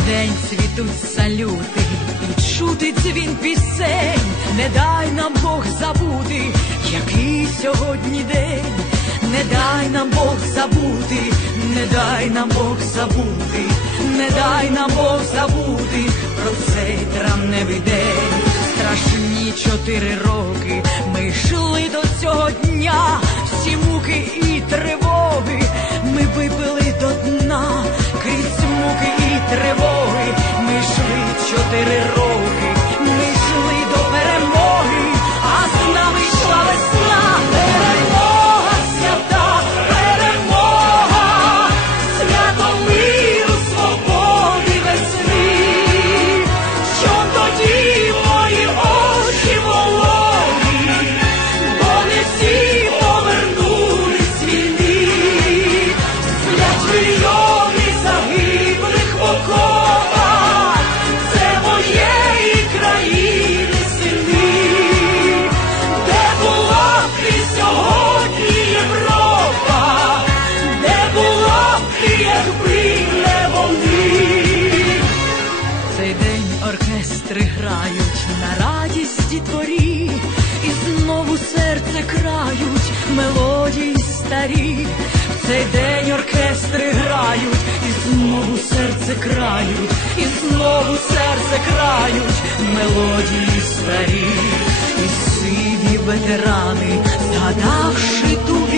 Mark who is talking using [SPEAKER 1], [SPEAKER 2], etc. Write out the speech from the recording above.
[SPEAKER 1] день цвітуть салюти, і чути дзвін пісень, не дай нам Бог забути, який сьогодні день, не дай нам Бог забути, не дай нам Бог забути, не дай нам Бог забути про цей травневий день. Страшні чотири роки ми йшли до крають мелодії старі. В цей день оркестри грають, і знову серце крають, і знову серце крають мелодії старі, і сиві ветерани, згадавши ту